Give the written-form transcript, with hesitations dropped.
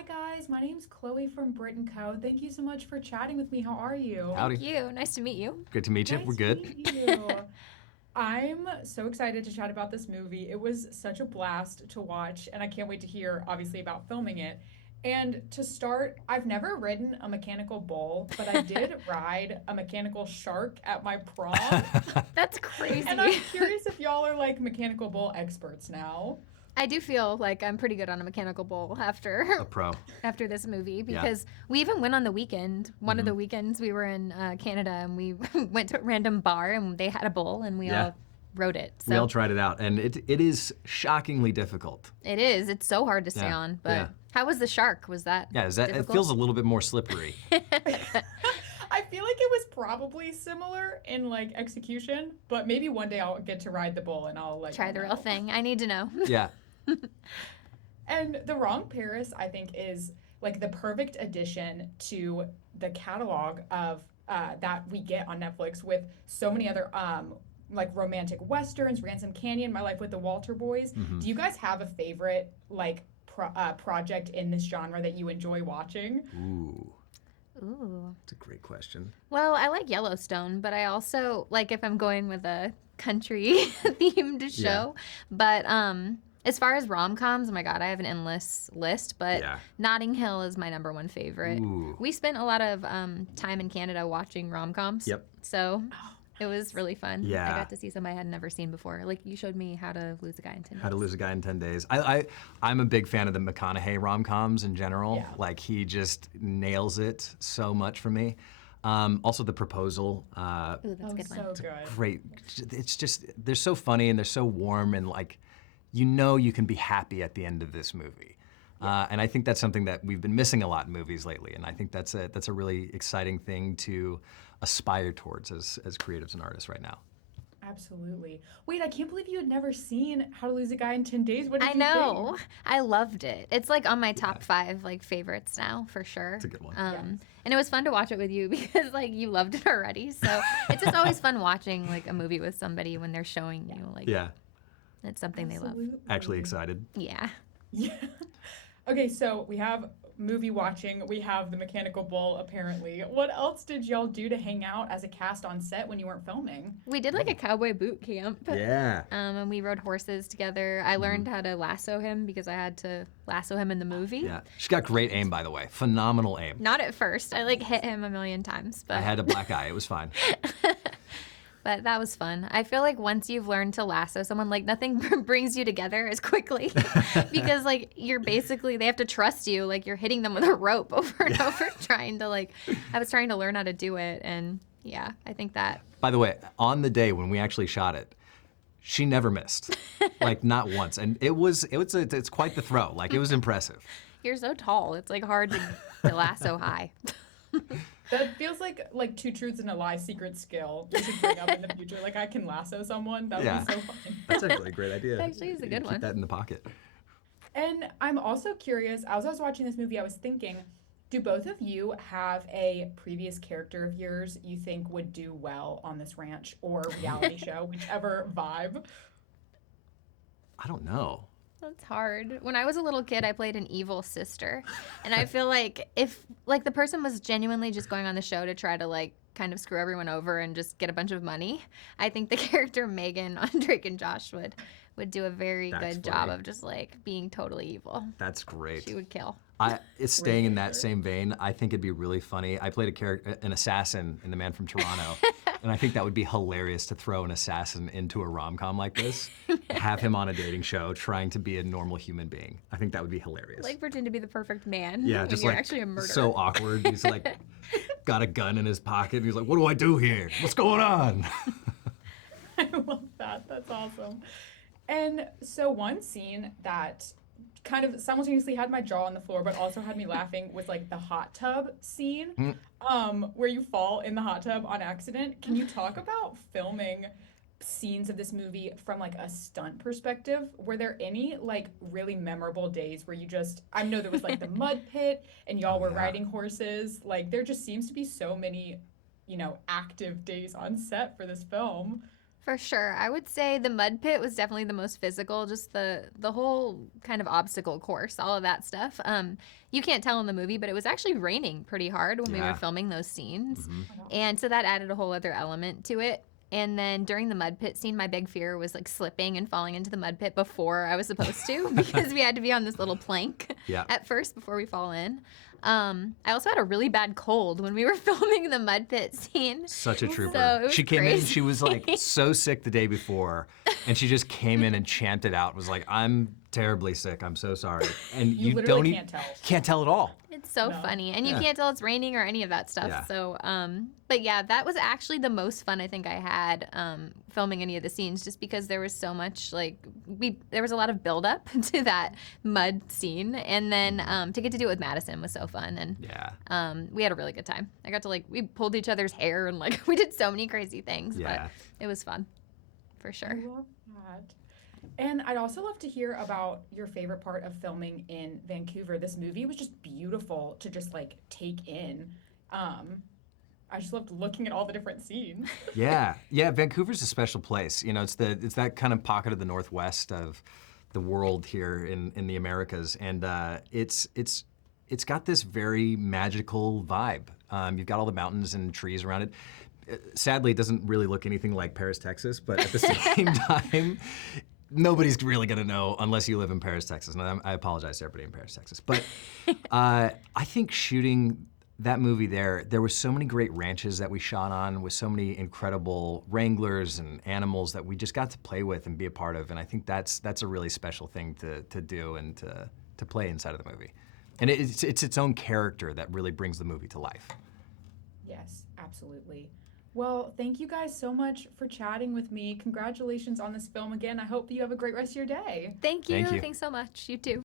Hi guys, my name's Chloe from Brit+Co. Thank you so much for chatting with me. How are you? Howdy. Thank you. Nice to meet you. Good to meet you. We're Nice to good. meet you. I'm so excited to chat about this movie. It was such a blast to watch, and I can't wait to hear, obviously, about filming it. And to start, I've never ridden a mechanical bull, but I did ride a mechanical shark at my prom. That's crazy. And I'm curious if y'all are like mechanical bull experts now. I do feel like I'm pretty good on a mechanical bull after A pro. after this movie because we even went on the weekend. One of the weekends we were in Canada and we went to a random bar and they had a bull and we all rode it. So We all tried it out, and it is shockingly difficult. it is. It's so hard to stay Yeah. on. But Yeah. how was the shark? Was that Yeah, it difficult? feels a little bit more slippery. I feel like it was probably similar in like execution, but maybe one day I'll get to ride the bull and I'll like Try the real thing. I need to know. Yeah. And The Wrong Paris, I think, is like the perfect addition to the catalog of that we get on Netflix with so many other like romantic westerns, Ransom Canyon, My Life with the Walter Boys. Do you guys have a favorite like project in this genre that you enjoy watching? Ooh, Ooh. that's a great question. Well, I like Yellowstone, but I also like if I'm going with a country themed show. But as far as rom-coms, oh my god, I have an endless list, but Yeah. Notting Hill is my number one favorite. Ooh. We spent a lot of time in Canada watching rom-coms. Yep. So it was really fun. Yeah. I got to see some I had never seen before. Like you showed me How to Lose a Guy in 10 Days. How to Lose a Guy in 10 Days. I'm a big fan of the McConaughey rom-coms in general. Yeah. Like, he just nails it so much for me. Also, The Proposal. Ooh, that's a good so one. good. Great. It's just, they're so funny and they're so warm, and like, you know you can be happy at the end of this movie. And I think that's something that we've been missing a lot in movies lately, and I think that's a really exciting thing to aspire towards as creatives and artists right now. Absolutely. Wait, I can't believe you had never seen How to Lose a Guy in 10 Days. What did I you know. think? I loved it. It's like on my top 5 like favorites now for sure. It's a good one. And it was fun to watch it with you because like you loved it already. So it's just always fun watching like a movie with somebody when they're showing you like Yeah, it's something they love. Absolutely. actually excited. Yeah. Yeah. Okay, so we have movie watching, we have the mechanical bull apparently. What else did y'all do to hang out as a cast on set when you weren't filming? We did like a cowboy boot camp. Yeah. And we rode horses together. I learned how to lasso him because I had to lasso him in the movie. Yeah. She's got great aim, by the way. Phenomenal aim. Not at first. I like hit him a million times, but I had a black eye. It was fine. But that was fun. I feel like once you've learned to lasso someone, like nothing brings you together as quickly because like you're basically, they have to trust you. Like you're hitting them with a rope over and over trying to like, I was trying to learn how to do it. And yeah, I think that. By the way, on the day when we actually shot it, she never missed, like not once, and it's quite the throw. Like, it was impressive. You're so tall. It's like hard to lasso high. That feels like two truths and a lie secret skill you should bring up in the future. Like I can lasso someone. That would Yeah. be so fun. That's actually a great idea. That actually is a good one. Keep that in the pocket. And I'm also curious, as I was watching this movie, I was thinking, do both of you have a previous character of yours you think would do well on this ranch or reality show, whichever vibe? I don't know. That's hard. When I was a little kid, I played an evil sister. And I feel like if like the person was genuinely just going on the show to try to like kind of screw everyone over and just get a bunch of money, I think the character Megan on Drake and Josh would do a very That's good job funny. of just like being totally evil. That's great. She would kill. It's staying in that same vein. I think it'd be really funny. I played an assassin in The Man from Toronto, and I think that would be hilarious to throw an assassin into a rom-com like this, have him on a dating show trying to be a normal human being. I think that would be hilarious. Like pretend to be the perfect man. Yeah, when just you're like actually a murderer. so awkward. He's like got a gun in his pocket. And he's like, "What do I do here? What's going on?" I love that. That's awesome. And so one scene that kind of simultaneously had my jaw on the floor but also had me laughing was like the hot tub scene where you fall in the hot tub on accident. Can you talk about filming scenes of this movie from like a stunt perspective? Were there any like really memorable days where you just, I know there was like the mud pit and y'all were yeah. riding horses, like there just seems to be so many, you know, active days on set for this film. For sure. I would say the mud pit was definitely the most physical, just the whole kind of obstacle course, all of that stuff. You can't tell in the movie, but it was actually raining pretty hard when we were Yeah. filming those scenes. Mhm. And so that added a whole other element to it. And then during the mud pit scene, my big fear was like slipping and falling into the mud pit before I was supposed to because we had to be on this little plank Yeah. at first before we fall in. I also had a really bad cold when we were filming the mud pit scene. Such a trooper. So it was She came in, crazy. she was like so sick the day before, and she just came in and champed it out. Was like, "I'm terribly sick. I'm so sorry." And You you literally don't can't tell. at all. It's so No. funny. And you Yeah. can't tell it's raining or any of that stuff. Yeah. So, but yeah, that was actually the most fun I think I had filming any of the scenes just because there was so much, like, there was a lot of buildup to that mud scene. And then to get to do it with Madison was so fun. And Yeah. we had a really good time. I got to, like, we pulled each other's hair and, like, we did so many crazy things. Yeah. But it was fun, for sure. I love that. And I'd also love to hear about your favorite part of filming in Vancouver. This movie was just beautiful to just like take in. I just loved looking at all the different scenes. Yeah. Vancouver's a special place. You know, it's that kind of pocket of the Northwest of the world here in the Americas, and it's got this very magical vibe. You've got all the mountains and trees around it. Sadly, it doesn't really look anything like Paris, Texas, but at the same time, nobody's really gonna know unless you live in Paris, Texas. And I apologize to everybody in Paris, Texas. But I think shooting that movie there were so many great ranches that we shot on with so many incredible wranglers and animals that we just got to play with and be a part of. And I think that's a really special thing to do and to play inside of the movie. And it's its own character that really brings the movie to life. Yes, absolutely. Well, thank you guys so much for chatting with me. Congratulations on this film again. I hope that you have a great rest of your day. Thank you. Thank you. Thanks so much. You too.